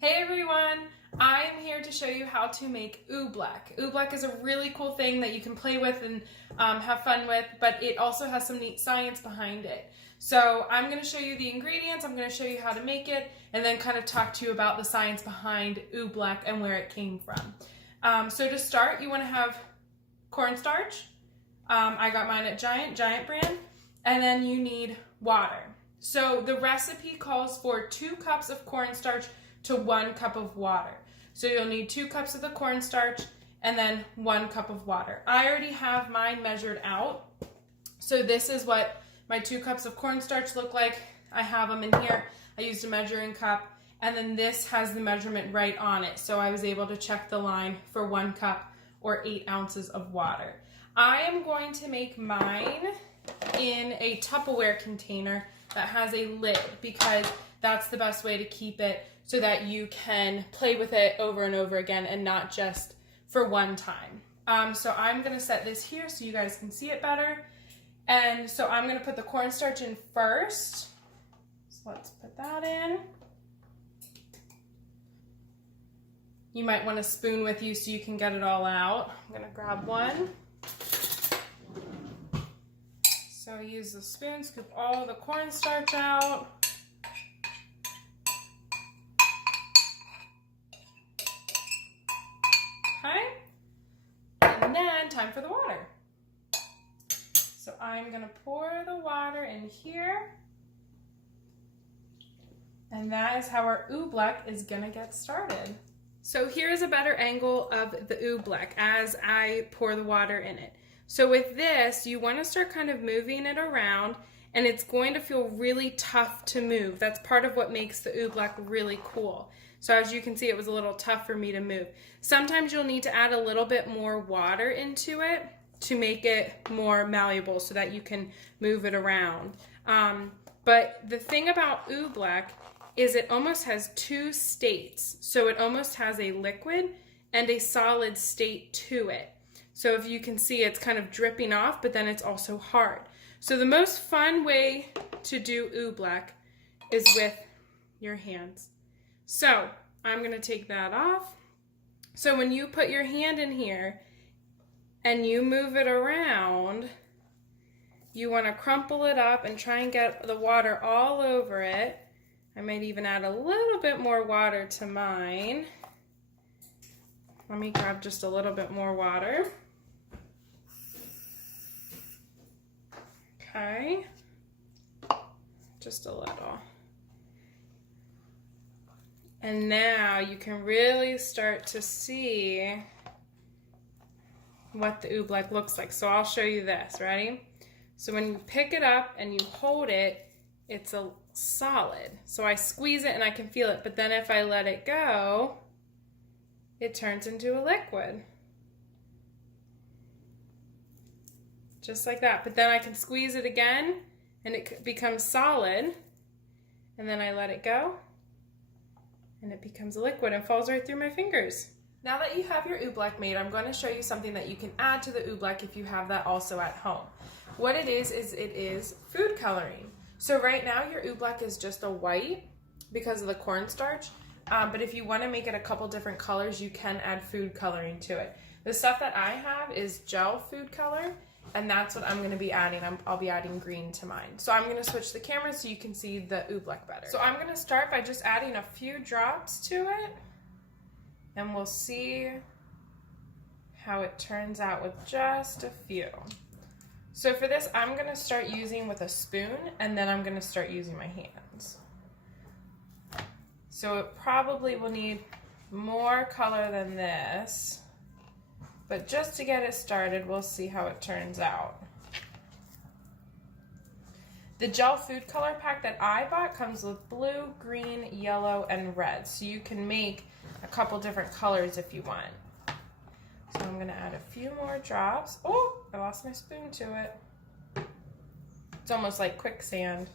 Hey everyone! I am here to show you how to make oobleck. Oobleck is a really cool thing that you can play with and have fun with, but it also has some neat science behind it. So I'm going to show you the ingredients, I'm going to show you how to make it, and then kind of talk to you about the science behind oobleck and where it came from. So to start, you want to have cornstarch. I got mine at Giant brand. And then you need water. So the recipe calls for 2 cups of cornstarch to 1 cup of water. So you'll need 2 cups of the cornstarch and then 1 cup of water. I already have mine measured out. So this is what my 2 cups of cornstarch look like. I have them in here. I used a measuring cup, and then this has the measurement right on it. So I was able to check the line for 1 cup or 8 ounces of water. I am going to make mine in a Tupperware container that has a lid, because that's the best way to keep it so that you can play with it over and over again and not just for one time. So I'm going to set this here so you guys can see it better. And so I'm going to put the cornstarch in first. So let's put that in. You might want a spoon with you so you can get it all out. I'm going to grab one. So use the spoon, scoop all the cornstarch out. Okay, and then time for the water. So I'm gonna pour the water in here. And that is how our oobleck is gonna get started. So here's a better angle of the oobleck as I pour the water in it. So with this, you want to start kind of moving it around, and it's going to feel really tough to move. That's part of what makes the oobleck really cool. So as you can see, it was a little tough for me to move. Sometimes you'll need to add a little bit more water into it to make it more malleable so that you can move it around. But the thing about oobleck is it almost has 2 states. So it almost has a liquid and a solid state to it. So if you can see, it's kind of dripping off, but then it's also hard. So the most fun way to do oobleck is with your hands. So I'm going to take that off. So when you put your hand in here and you move it around, you want to crumple it up and try and get the water all over it. I might even add a little bit more water to mine. Let me grab just a little bit more water. Okay, just a little. And now you can really start to see what the oobleck looks like. So I'll show you this, ready? So when you pick it up and you hold it, it's a solid. So I squeeze it and I can feel it, but then if I let it go, it turns into a liquid. Just like that. But then I can squeeze it again and it becomes solid, and then I let it go and it becomes a liquid and falls right through my fingers. Now that you have your oobleck made, I'm going to show you something that you can add to the oobleck if you have that also at home. What it is food coloring. So right now your oobleck is just a white because of the cornstarch, but if you want to make it a couple different colors, you can add food coloring to it. The stuff that I have is gel food color, and that's what I'm going to be adding. I'll be adding green to mine. So I'm going to switch the camera so you can see the oobleck better. So I'm going to start by just adding a few drops to it, and we'll see how it turns out with just a few. So for this, I'm going to start using with a spoon, and then I'm going to start using my hands. So it probably will need more color than this. But just to get it started, we'll see how it turns out. The gel food color pack that I bought comes with blue, green, yellow, and red. So you can make a couple different colors if you want. So I'm going to add a few more drops. Oh, I lost my spoon to it. It's almost like quicksand.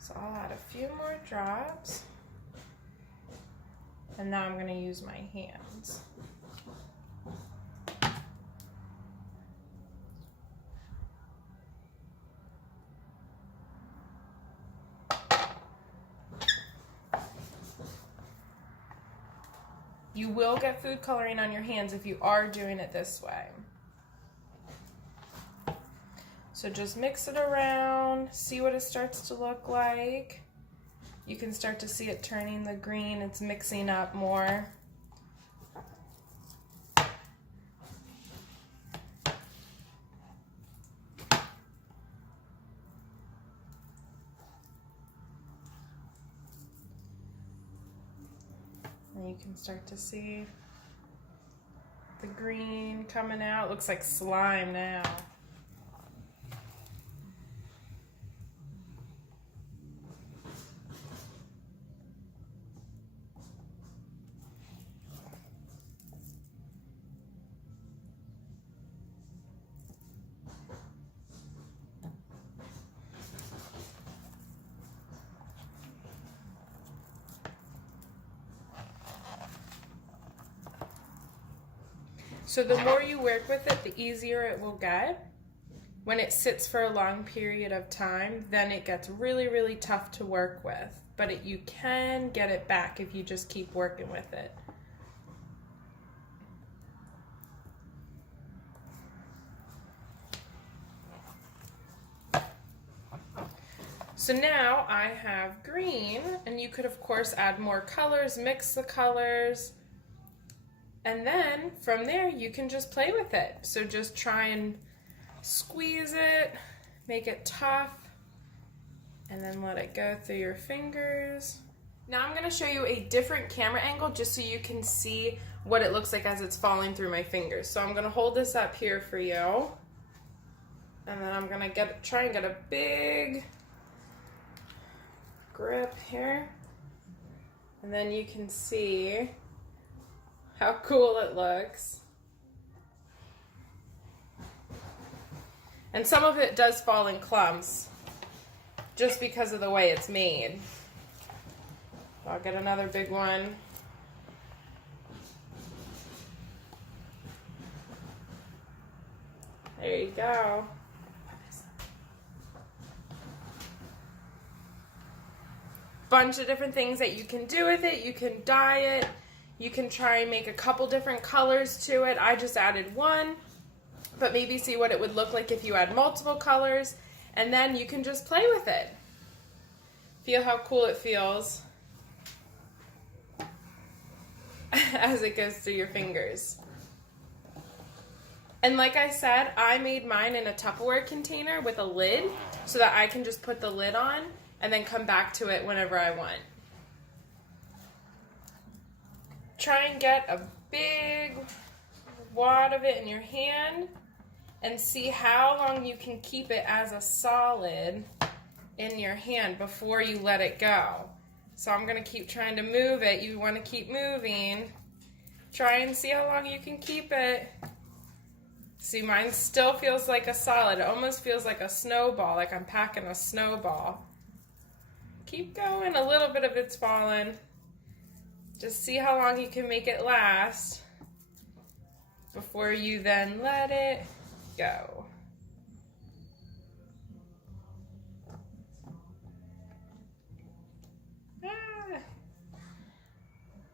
So I'll add a few more drops. And now I'm going to use my hands. You will get food coloring on your hands if you are doing it this way. So just mix it around, see what it starts to look like. You can start to see it turning the green, it's mixing up more. And you can start to see the green coming out. Looks like slime now. So the more you work with it, the easier it will get. When it sits for a long period of time, then it gets really, really tough to work with. But you can get it back if you just keep working with it. So now I have green, and you could of course add more colors, mix the colors. And then from there, you can just play with it. So just try and squeeze it, make it tough, and then let it go through your fingers. Now I'm gonna show you a different camera angle just so you can see what it looks like as it's falling through my fingers. So I'm gonna hold this up here for you. And then I'm gonna try and get a big grip here. And then you can see how cool it looks. And some of it does fall in clumps just because of the way it's made. I'll get another big one. There you go. Bunch of different things that you can do with it. You can dye it. You can try and make a couple different colors to it. I just added one, but maybe see what it would look like if you add multiple colors, and then you can just play with it. Feel how cool it feels as it goes through your fingers. And like I said, I made mine in a Tupperware container with a lid so that I can just put the lid on and then come back to it whenever I want. Try and get a big wad of it in your hand and see how long you can keep it as a solid in your hand before you let it go. So I'm going to keep trying to move it. You want to keep moving. Try and see how long you can keep it. See, mine still feels like a solid. It almost feels like a snowball, like I'm packing a snowball. Keep going. A little bit of it's fallen. Just see how long you can make it last before you then let it go.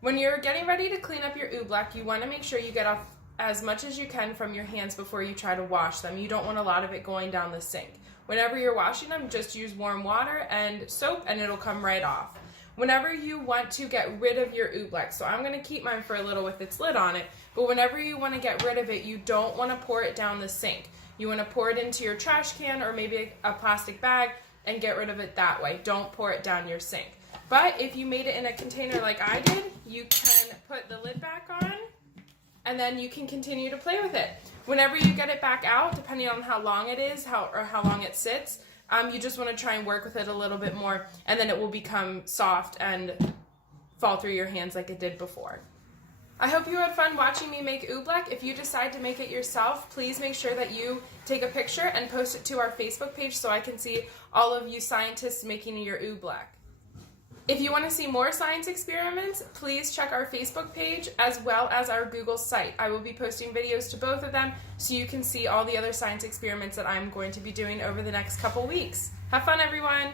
When you're getting ready to clean up your oobleck, you want to make sure you get off as much as you can from your hands before you try to wash them. You don't want a lot of it going down the sink. Whenever you're washing them, just use warm water and soap and it'll come right off. Whenever you want to get rid of your oobleck, so I'm going to keep mine for a little with its lid on it, but whenever you want to get rid of it, you don't want to pour it down the sink. You want to pour it into your trash can or maybe a plastic bag and get rid of it that way. Don't pour it down your sink. But if you made it in a container like I did, you can put the lid back on and then you can continue to play with it. Whenever you get it back out, depending on how long it is or how long it sits, you just want to try and work with it a little bit more, and then it will become soft and fall through your hands like it did before. I hope you had fun watching me make oobleck. If you decide to make it yourself, please make sure that you take a picture and post it to our Facebook page so I can see all of you scientists making your oobleck. If you want to see more science experiments, please check our Facebook page as well as our Google site. I will be posting videos to both of them so you can see all the other science experiments that I'm going to be doing over the next couple weeks. Have fun, everyone!